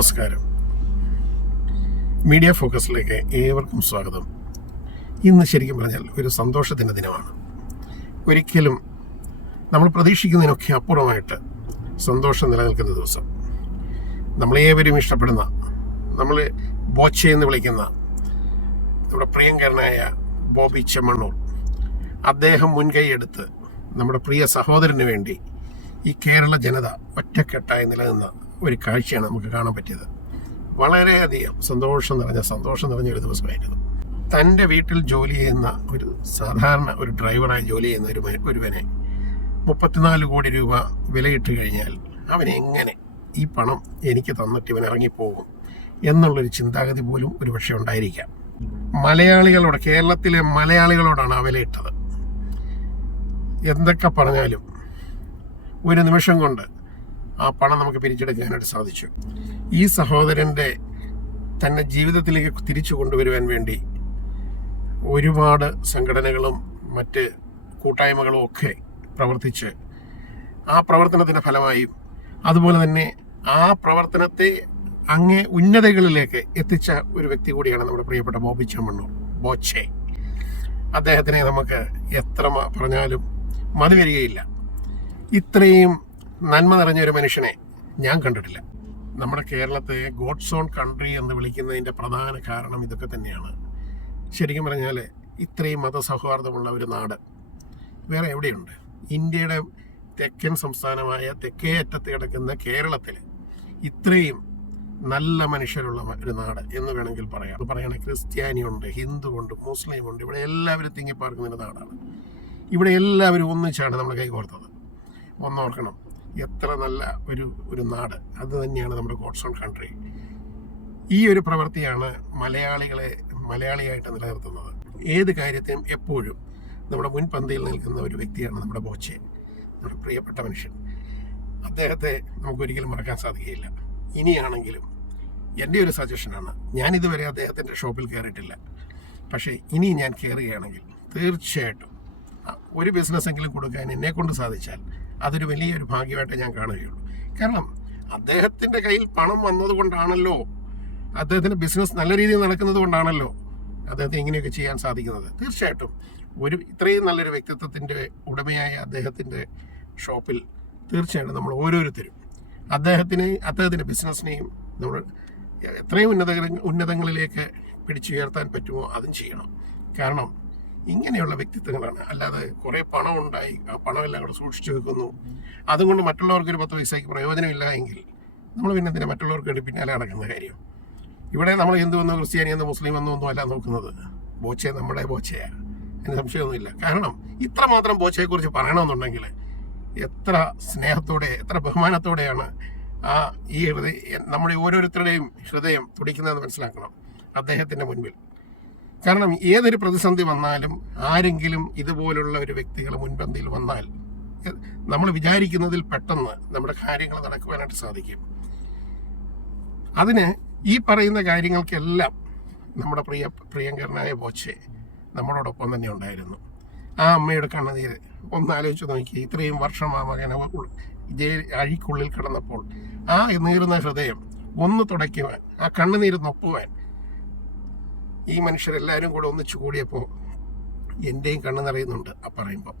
നമസ്കാരം. മീഡിയ ഫോക്കസിലേക്ക് ഏവർക്കും സ്വാഗതം. ഇന്ന് ശരിക്കും പറഞ്ഞാൽ ഒരു സന്തോഷത്തിൻ്റെ ദിനമാണ്. ഒരിക്കലും നമ്മൾ പ്രതീക്ഷിക്കുന്നതിനൊക്കെ അപ്പുറമായിട്ട് സന്തോഷം നിലനിൽക്കുന്ന ദിവസം. നമ്മളേവരും ഇഷ്ടപ്പെടുന്ന, നമ്മൾ ബോച്ചെ എന്ന് വിളിക്കുന്ന നമ്മുടെ പ്രിയങ്കരനായ ബോബി ചെമ്മണ്ണൂർ, അദ്ദേഹം മുൻകൈയെടുത്ത് നമ്മുടെ പ്രിയ സഹോദരന് വേണ്ടി ഈ കേരള ജനത ഒറ്റക്കെട്ടായി നിലനിന്ന ഒരു കാഴ്ചയാണ് നമുക്ക് കാണാൻ പറ്റിയത്. വളരെയധികം സന്തോഷം നിറഞ്ഞ ഒരു ദിവസമായിരുന്നു. തൻ്റെ വീട്ടിൽ ജോലി ചെയ്യുന്ന ഒരു സാധാരണ ഒരു ഡ്രൈവറായി ജോലി ചെയ്യുന്ന ഒരുവനെ 34 കോടി രൂപ വിലയിട്ട് കഴിഞ്ഞാൽ അവനെങ്ങനെ ഈ പണം എനിക്ക് തന്നിട്ട് ഇവൻ ഇറങ്ങിപ്പോകും എന്നുള്ളൊരു ചിന്താഗതി പോലും ഒരുപക്ഷെ ഉണ്ടായിരിക്കാം. കേരളത്തിലെ മലയാളികളോടാണ് ആ വിലയിട്ടത്. എന്തൊക്കെ പറഞ്ഞാലും ഒരു നിമിഷം കൊണ്ട് ആ പണം നമുക്ക് പിരിച്ചെടുക്കാനായിട്ട് സാധിച്ചു. ഈ സഹോദരൻ്റെ തന്നെ ജീവിതത്തിലേക്ക് തിരിച്ചു കൊണ്ടുവരുവാൻ വേണ്ടി ഒരുപാട് സംഘടനകളും മറ്റ് കൂട്ടായ്മകളും ഒക്കെ പ്രവർത്തിച്ച് ആ പ്രവർത്തനത്തിൻ്റെ ഫലമായും അതുപോലെ തന്നെ ആ പ്രവർത്തനത്തെ അങ്ങേ ഉന്നതകളിലേക്ക് എത്തിച്ച ഒരു വ്യക്തി കൂടിയാണ് നമ്മുടെ പ്രിയപ്പെട്ട ബോബി ചെമ്മണ്ണൂർ, ബോച്ചെ. അദ്ദേഹത്തിനെ നമുക്ക് എത്ര പറഞ്ഞാലും മതി വരികയില്ല. ഇത്രയും നന്മ നിറഞ്ഞ ഒരു മനുഷ്യനെ ഞാൻ കണ്ടിട്ടില്ല. നമ്മുടെ കേരളത്തെ ഗോഡ്സ് ഓൺ കൺട്രി എന്ന് വിളിക്കുന്നതിൻ്റെ പ്രധാന കാരണം ഇതൊക്കെ തന്നെയാണ്. ശരിക്കും പറഞ്ഞാൽ ഇത്രയും മതസൗഹാർദ്ദമുള്ള ഒരു നാട് വേറെ എവിടെയുണ്ട്? ഇന്ത്യയുടെ തെക്കൻ സംസ്ഥാനമായ തെക്കേ അറ്റത്ത് കിടക്കുന്ന കേരളത്തിൽ ഇത്രയും നല്ല മനുഷ്യരുള്ള ഒരു നാട് എന്ന് വേണമെങ്കിൽ പറയാം. അത് പറയണ ക്രിസ്ത്യാനിയുണ്ട്, ഹിന്ദുവുണ്ട്, മുസ്ലിമുണ്ട്. ഇവിടെ എല്ലാവരും തിങ്ങിപ്പാർക്കുന്ന ഒരു നാടാണ്. ഇവിടെ എല്ലാവരും ഒന്നിച്ചാണ് നമ്മൾ കൈകോർത്തത്. ഒന്നോർക്കണം, എത്ര നല്ല ഒരു നാട്. അത് തന്നെയാണ് നമ്മുടെ ഗോഡ്സ് ഓൺ കൺട്രി. ഈ ഒരു പ്രവൃത്തിയാണ് മലയാളിയായിട്ട് നിലനിർത്തുന്നത്. ഏത് കാര്യത്തിനും എപ്പോഴും നമ്മുടെ മുൻപന്തിയിൽ നിൽക്കുന്ന ഒരു വ്യക്തിയാണ് നമ്മുടെ ബോച്ചെ, നമ്മുടെ പ്രിയപ്പെട്ട മനുഷ്യൻ. അദ്ദേഹത്തെ നമുക്കൊരിക്കലും മറക്കാൻ സാധിക്കുകയില്ല. ഇനിയാണെങ്കിലും എൻ്റെ ഒരു സജഷനാണ്, ഞാനിതുവരെ അദ്ദേഹത്തിൻ്റെ ഷോപ്പിൽ കയറിയിട്ടില്ല. പക്ഷേ ഇനി ഞാൻ കയറുകയാണെങ്കിൽ തീർച്ചയായിട്ടും ഒരു ബിസിനസ്സെങ്കിലും കൊടുക്കാൻ എന്നെക്കൊണ്ട് സാധിച്ചാൽ അതൊരു വലിയൊരു ഭാഗ്യമായിട്ട് ഞാൻ കാണുകയുള്ളൂ. കാരണം അദ്ദേഹത്തിൻ്റെ കയ്യിൽ പണം വന്നതുകൊണ്ടാണല്ലോ, അദ്ദേഹത്തിൻ്റെ ബിസിനസ് നല്ല രീതിയിൽ നടക്കുന്നത് കൊണ്ടാണല്ലോ അദ്ദേഹത്തിന് ഇങ്ങനെയൊക്കെ ചെയ്യാൻ സാധിക്കുന്നത്. തീർച്ചയായിട്ടും ഇത്രയും നല്ലൊരു വ്യക്തിത്വത്തിൻ്റെ ഉടമയായ അദ്ദേഹത്തിൻ്റെ ഷോപ്പിൽ തീർച്ചയായിട്ടും നമ്മൾ ഓരോരുത്തരും അദ്ദേഹത്തിൻ്റെ ബിസിനസ്സിനെയും നമ്മൾ എത്രയും ഉന്നതങ്ങളിലേക്ക് പിടിച്ചുയർത്താൻ പറ്റുമോ അതും ചെയ്യണം. കാരണം ഇങ്ങനെയുള്ള വ്യക്തിത്വങ്ങളാണ്. അല്ലാതെ കുറേ പണം ഉണ്ടായി ആ പണമെല്ലാം കൂടെ സൂക്ഷിച്ചു വെക്കുന്നു, അതുകൊണ്ട് മറ്റുള്ളവർക്ക് ഒരു 10 പൈസയ്ക്ക് പ്രയോജനമില്ല എങ്കിൽ നമ്മൾ പിന്നെ എന്തിനാ മറ്റുള്ളവർക്ക് വേണ്ടി പിന്നാലെ നടക്കുന്ന കാര്യം? ഇവിടെ നമ്മൾ ഹിന്ദു എന്നോ ക്രിസ്ത്യാനി എന്നോ മുസ്ലിം എന്നോ ഒന്നും അല്ല നോക്കുന്നത്. ബോച്ചെ നമ്മുടെ ബോച്ചയാണ്, അതിന് സംശയമൊന്നുമില്ല. കാരണം ഇത്രമാത്രം ബോച്ചയെക്കുറിച്ച് പറയണമെന്നുണ്ടെങ്കിൽ എത്ര സ്നേഹത്തോടെ, എത്ര ബഹുമാനത്തോടെയാണ് ഈ നമ്മുടെ ഓരോരുത്തരുടെയും ഹൃദയം തുടിക്കുന്നതെന്ന് മനസ്സിലാക്കണം അദ്ദേഹത്തിൻ്റെ മുൻപിൽ. കാരണം ഏതൊരു പ്രതിസന്ധി വന്നാലും ആരെങ്കിലും ഇതുപോലുള്ള ഒരു വ്യക്തികൾ മുൻപന്തിയിൽ വന്നാൽ നമ്മൾ വിചാരിക്കുന്നതിൽ പെട്ടെന്ന് നമ്മുടെ കാര്യങ്ങൾ നടക്കുവാനായിട്ട് സാധിക്കും. അതിന് ഈ പറയുന്ന കാര്യങ്ങൾക്കെല്ലാം നമ്മുടെ പ്രിയങ്കരനായ ബോച്ചെ നമ്മളോടൊപ്പം തന്നെ ഉണ്ടായിരുന്നു. ആ അമ്മയുടെ കണ്ണുനീര് ഒന്നാലോചിച്ച് നോക്കി. ഇത്രയും വർഷം ആ മകനെ അഴിക്കുള്ളിൽ കിടന്നപ്പോൾ ആ നീറുന്ന ഹൃദയം ഒന്ന് തുടയ്ക്കുവാൻ, ആ കണ്ണുനീര് നൊപ്പുവാൻ ഈ മനുഷ്യരെല്ലാവരും കൂടെ ഒന്നിച്ചു കൂടിയപ്പോൾ എൻ്റെയും കണ്ണ് നിറയുന്നുണ്ട്. ആ പറയുമ്പോൾ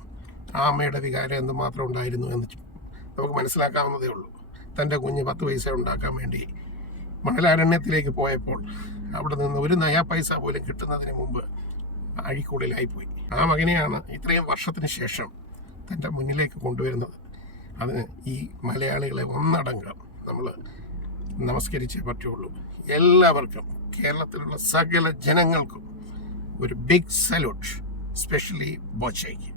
ആ അമ്മയുടെ വികാരം എന്തുമാത്രം ഉണ്ടായിരുന്നു എന്ന് നമുക്ക് മനസ്സിലാക്കാവുന്നതേ ഉള്ളൂ. തൻ്റെ കുഞ്ഞ് 10 പൈസ ഉണ്ടാക്കാൻ വേണ്ടി മണലാരണ്യത്തിലേക്ക് പോയപ്പോൾ അവിടെ നിന്ന് ഒരു നയാ പൈസ പോലും കിട്ടുന്നതിന് മുമ്പ് അഴിക്കുള്ളിലായിപ്പോയി. ആ മകനെയാണ് ഇത്രയും വർഷത്തിന് ശേഷം തൻ്റെ മുന്നിലേക്ക് കൊണ്ടുവരുന്നത്. അതിന് ഈ മലയാളികളെ ഒന്നടങ്കം നമ്മൾ നമസ്കരിച്ചേ പറ്റുള്ളൂ. എല്ലാവർക്കും, കേരളത്തിലുള്ള സകല ജനങ്ങൾക്കും ഒരു ബിഗ് സല്യൂട്ട്, സ്പെഷ്യലി ബോച്ചയ്ക്ക്.